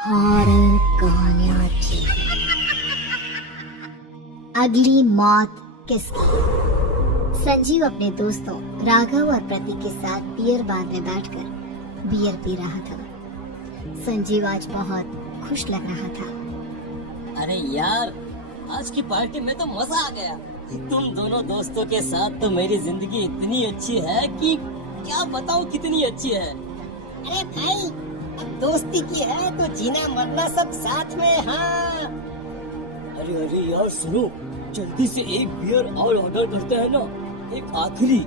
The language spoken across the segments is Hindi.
हॉरर कहानियां थी। अगली मौत किसकी? संजीव अपने दोस्तों राघव और प्रतीक के साथ बियर बार में बैठकर बियर पी रहा था। संजीव आज बहुत खुश लग रहा था। अरे यार, आज की पार्टी में तो मजा आ गया। तुम दोनों दोस्तों के साथ तो मेरी जिंदगी इतनी अच्छी है कि क्या बताऊं कितनी अच्छी है। अरे भाई, अब दोस्ती की है तो जीना मरना सब साथ में। हाँ अरे अरे यार सुनो, जल्दी से एक बियर और ऑर्डर करते हैं ना, एक आखिरी,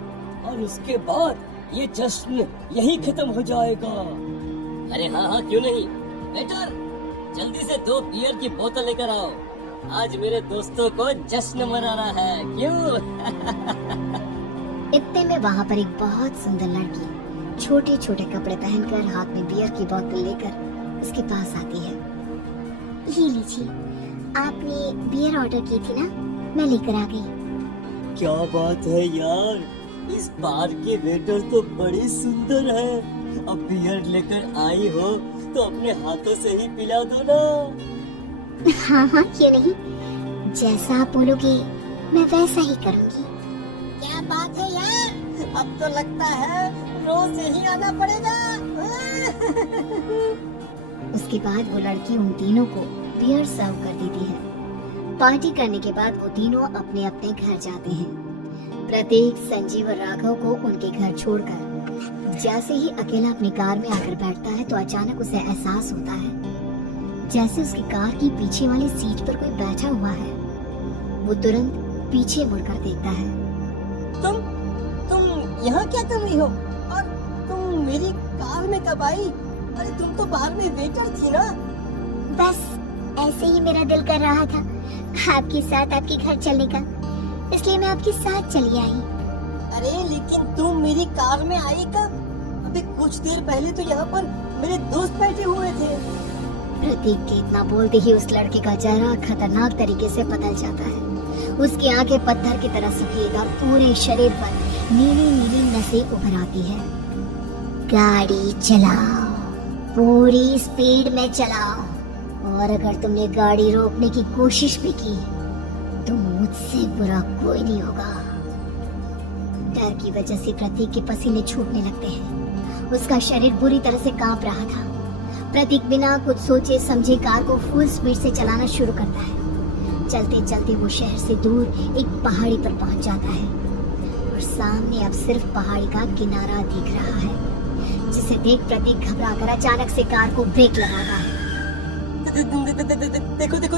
और उसके बाद ये जश्न यही खत्म हो जाएगा। अरे हाँ हाँ, क्यों नहीं। वेटर, जल्दी से 2 बियर की बोतल लेकर आओ। आज मेरे दोस्तों को जश्न मनाना है, क्यों? इतने में वहाँ पर एक बहुत सुंदर लड़की छोटे छोटे कपड़े पहनकर हाथ में बियर की बोतल लेकर उसके पास आती है। ये लीजिए, आपने बियर ऑर्डर की थी ना, मैं लेकर आ गई। क्या बात है यार, इस बार के वेटर तो बड़ी सुंदर है। अब बियर लेकर आई हो तो अपने हाथों से ही पिला दो ना। हाँ हाँ, क्यों नहीं, जैसा आप बोलोगे मैं वैसा ही करूँगी। क्या बात है यार, अब तो लगता है रोज यही आना पड़ेगा। उसके बाद वो लड़की उन तीनों को बियर सर्व कर देती है। पार्टी करने के बाद वो तीनों अपने अपने घर जाते हैं। प्रतीक संजीव और राघव को उनके घर छोड़कर जैसे ही अकेला अपनी कार में आकर बैठता है तो अचानक उसे एहसास होता है जैसे उसकी कार की पीछे वाली सीट पर कोई बैठा हुआ है। वो तुरंत पीछे मुड़कर देखता है। तुम यहाँ क्या कर रही हो? और तुम मेरी कार में कब आई? अरे तुम तो बाहर में वेटर थी ना। बस ऐसे ही मेरा दिल कर रहा था आपके साथ आपके घर चलने का, इसलिए मैं आपके साथ चली आई। अरे लेकिन तुम मेरी कार में आई कब? अभी कुछ देर पहले तो यहाँ पर मेरे दोस्त बैठे हुए थे। प्रतीक के इतना बोलते ही उस लड़के का चेहरा खतरनाक तरीके से बदल जाता है। उसकी आंखें पत्थर की तरह सफेद और पूरे शरीर पर नीली नीली नसें उभर आती है। गाड़ी चलाओ, पूरी स्पीड में चलाओ, और अगर तुमने गाड़ी रोकने की कोशिश भी की तो मुझसे बुरा कोई नहीं होगा। डर की वजह से प्रतीक के पसीने छूटने लगते हैं। उसका शरीर बुरी तरह से कांप रहा था। प्रतीक बिना कुछ सोचे समझे कार को फुल स्पीड से चलाना शुरू करता है। चलते चलते वो शहर से दूर एक पहाड़ी पर पहुंच जाता है और सामने अब सिर्फ पहाड़ी का किनारा दिख रहा है, जिसे देख प्रतीक घबरा कर अचानक से कार को ब्रेक लगाता है। देखो देखो देखो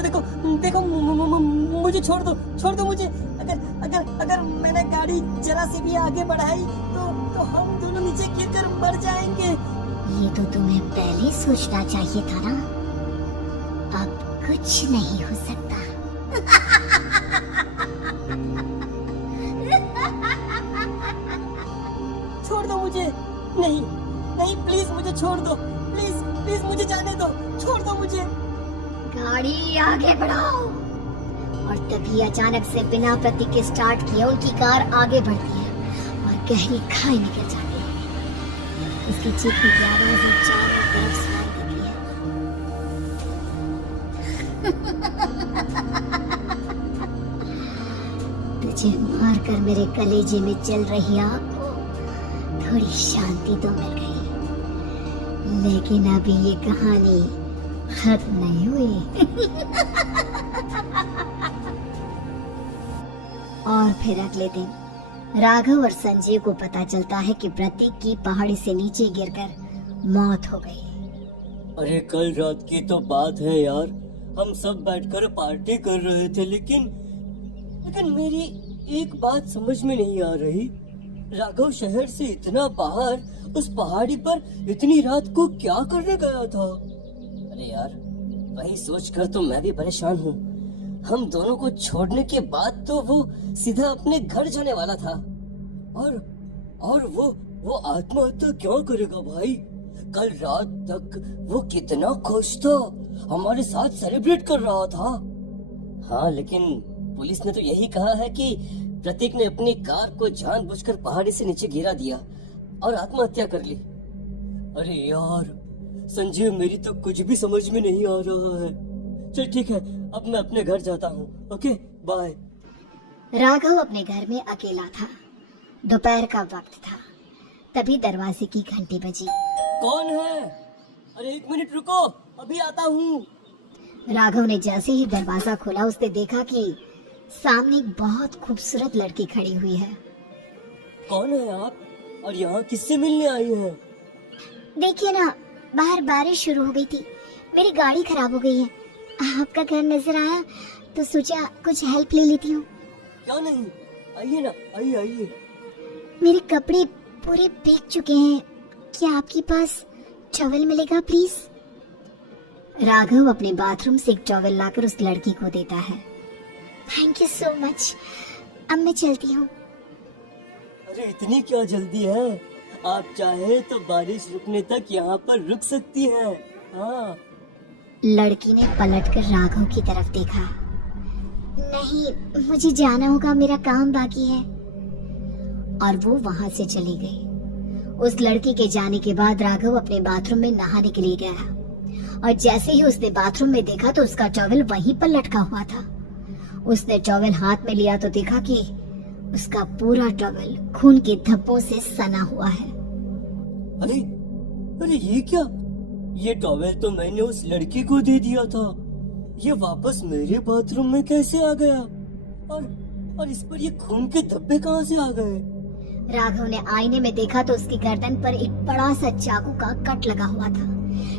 देखो, मुझे छोड़ दो मुझे। अगर मैंने गाड़ी जरा से भी आगे बढ़ाई तो हम दोनों नीचे गिरकर मर जाएंगे। ये तो तुम्हें पहले सोचना चाहिए था ना। अब कुछ नहीं हो सकता। छोड़ दो मुझे। नहीं नहीं, प्लीज मुझे छोड़ दो। प्लीज प्लीज मुझे जाने दो, छोड़ दो मुझे। गाड़ी आगे बढ़ाओ। और तभी अचानक से बिना प्रतीक के स्टार्ट किए उनकी कार आगे बढ़ती है और गहरी खाई में गिर जाती है। उसकी चीखने की आवाज चारों तरफ सुनाई देती है। तुझे मारकर मेरे कलेजे में चल रही आग को थोड़ी शांति तो मिल गई, लेकिन अभी ये कहानी खत्म नहीं हुई। और फिर अगले दिन राघव और संजय को पता चलता है कि प्रतीक की पहाड़ी से नीचे गिरकर मौत हो गई। अरे कल रात की तो बात है यार, हम सब बैठकर पार्टी कर रहे थे, लेकिन मेरी एक बात समझ में नहीं आ रही। राघव शहर से इतना बाहर उस पहाड़ी पर इतनी रात को क्या करने गया था? अरे यार, वही सोचकर तो मैं भी परेशान हूँ। हम दोनों को छोड़ने के बाद तो वो सीधा अपने घर जाने वाला था, और वो आत्महत्या क्यों करेगा भाई? कल रात तक वो कितना खुश था, हमारे साथ सेलिब्रेट कर रहा था। हाँ, लेकिन पुलिस ने तो यही कहा है कि प्रतीक ने अपनी कार को जानबूझकर पहाड़ी से नीचे गिरा दिया और आत्महत्या कर ली। अरे यार, संजीव मेरी तो कुछ भी समझ में नहीं आ रहा है। चल ठीक है, अब मैं अपने घर जाता हूँ। Okay bye. राघव अपने घर में अकेला था। दोपहर का वक्त था। तभी दरवाजे की घंटी बजी। कौन है? अरे 1 मिनट रुको, अभी आता हूँ। राघव ने जैसे ही दरवाजा खोला उसने देखा कि सामने एक बहुत खूबसूरत लड़की खड़ी हुई है। कौन है आप और यहाँ किससे मिलने आई हैं? देखिए ना, बाहर बारिश शुरू हो गई थी, मेरी गाड़ी खराब हो गई है। आपका घर नजर आया तो सोचा कुछ हेल्प ले लेती हूँ। क्या नहीं, आइए ना, आइए आइए। मेरे कपड़े पूरे भीग चुके हैं, क्या आपके पास टॉवल मिलेगा प्लीज? राघव अपने बाथरूम से एक टॉवल लाकर उस लड़की को देता है। थैंक यू सो मच, अब मैं चलती हूँ। अरे इतनी क्या जल्दी है? आप चाहे तो बारिश रुकने तक यहाँ पर रुक सकती हैं। हाँ। लड़की ने पलटकर राघव की तरफ देखा। नहीं, मुझे जाना होगा, मेरा काम बाकी है। और वो वहां से चली गई। उस लड़की के जाने के बाद राघव अपने बाथरूम में नहाने के लिए गया और जैसे ही उसने बाथरूम में देखा तो उसका टॉवल वहीं पर लटका हुआ था। उसने टॉवल हाथ में लिया तो देखा कि उसका पूरा टॉवल खून के धब्बों से सना हुआ है। अरे अरे ये क्या? ये टॉवल तो मैंने उस लड़की को दे दिया था। ये वापस मेरे बाथरूम में कैसे आ गया? और इस पर ये खून के धब्बे कहाँ से आ गए? राघव ने आईने में देखा तो उसकी गर्दन पर एक बड़ा सा चाकू का कट लगा हुआ था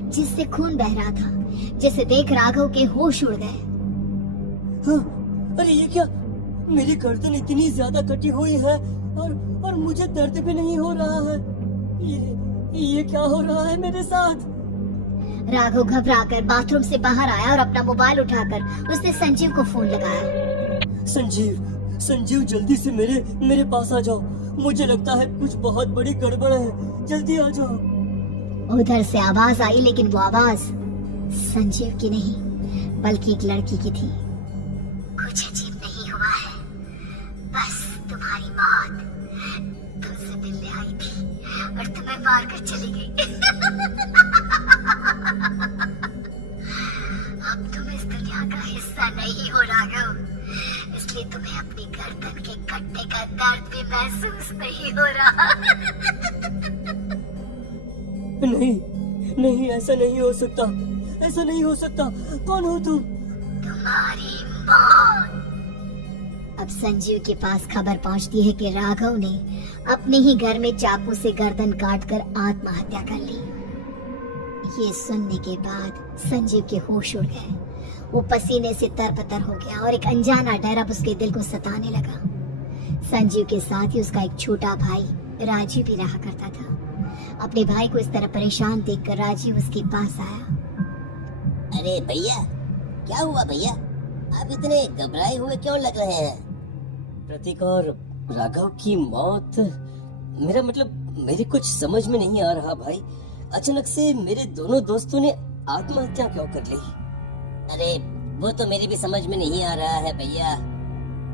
जिससे खून बह रहा था, जिसे देख राघव के होश उड़ गए। हाँ, अरे ये क्या? मेरी गर्दन इतनी ज्यादा कटी हुई है और मुझे दर्द भी नहीं हो रहा है। ये क्या हो रहा है मेरे साथ? राघव घबराकर बाथरूम से बाहर आया और अपना मोबाइल उठाकर उसने संजीव को फोन लगाया। संजीव जल्दी से मेरे पास आ जाओ। मुझे लगता है कुछ बहुत बड़ी गड़बड़ है, जल्दी आ जाओ। उधर से आवाज आई, लेकिन वो आवाज संजीव की नहीं बल्कि एक लड़की की थी। कुछ अजीब नहीं हुआ है, बस तुम्हारी मौत तुमसे मिलने आई थी और तुम्हें मार कर चली गई। अब तुम इस दुनिया का हिस्सा नहीं हो राघव, इसलिए तुम्हें अपनी गर्दन के कटने का दर्द भी महसूस नहीं हो रहा। नहीं, ऐसा नहीं हो सकता, ऐसा नहीं हो सकता। कौन हो तुम? तुम्हारी मौत। अब संजीव के पास खबर पहुंचती है कि राघव ने अपने ही घर में चाकू से गर्दन काटकर आत्महत्या कर ली। ये सुनने के बाद संजीव के होश उड़ गए। वो पसीने से तरबतर हो गया और एक अनजाना डर अब उसके दिल को सताने लगा। संजीव के साथ ही उसका एक छोटा भाई राजीव भी रहा करता था। अपने भाई को इस तरह परेशान देखकर राजीव उसके पास आया। अरे भैया, क्या हुआ भैया? आप इतने घबराए हुए क्यों लग रहे हैं? प्रतीक और राघव की मौत, मेरा मतलब मेरे कुछ समझ में नहीं आ रहा भाई। अचानक से मेरे दोनों दोस्तों ने आत्महत्या क्यों कर ली? अरे वो तो मेरी भी समझ में नहीं आ रहा है भैया।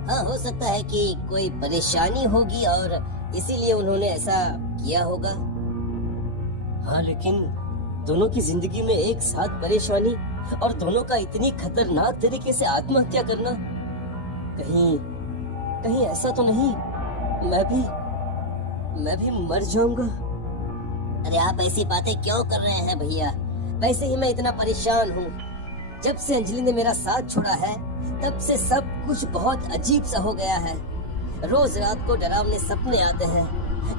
हाँ, हो सकता है कि कोई परेशानी होगी और इसीलिए उन्होंने ऐसा किया होगा। हाँ, लेकिन दोनों की जिंदगी में एक साथ परेशानी और दोनों का इतनी खतरनाक तरीके से आत्महत्या करना, कहीं ऐसा तो नहीं मैं भी मर जाऊंगा? अरे आप ऐसी बातें क्यों कर रहे हैं भैया? वैसे ही मैं इतना परेशान हूँ। जब से अंजलि ने मेरा साथ छोड़ा है तब से सब कुछ बहुत अजीब सा हो गया है। रोज रात को डरावने सपने आते हैं।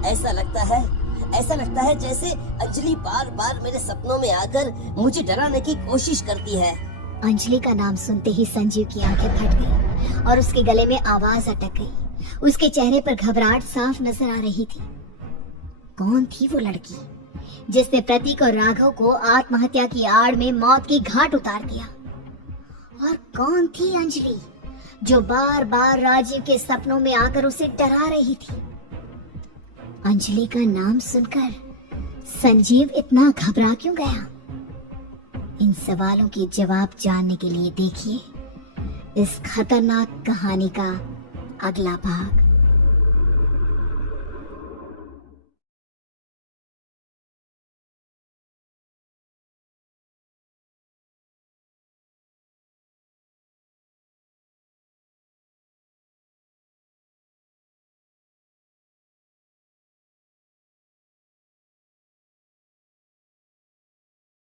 ऐसा लगता है जैसे अंजलि बार बार मेरे सपनों में आकर मुझे डराने की कोशिश करती है। अंजलि का नाम सुनते ही संजीव की आंखें फट गई और उसके गले में आवाज अटक गई। उसके चेहरे पर घबराहट साफ नजर आ रही थी। कौन थी वो लड़की जिसने प्रतीक और राघव को आत्महत्या की आड़ में मौत की घाट उतार दिया? और कौन थी अंजलि जो बार बार राजीव के सपनों में आकर उसे डरा रही थी? अंजलि का नाम सुनकर संजीव इतना घबरा क्यों गया? इन सवालों के जवाब जानने के लिए देखिए इस खतरनाक कहानी का अगला भाग।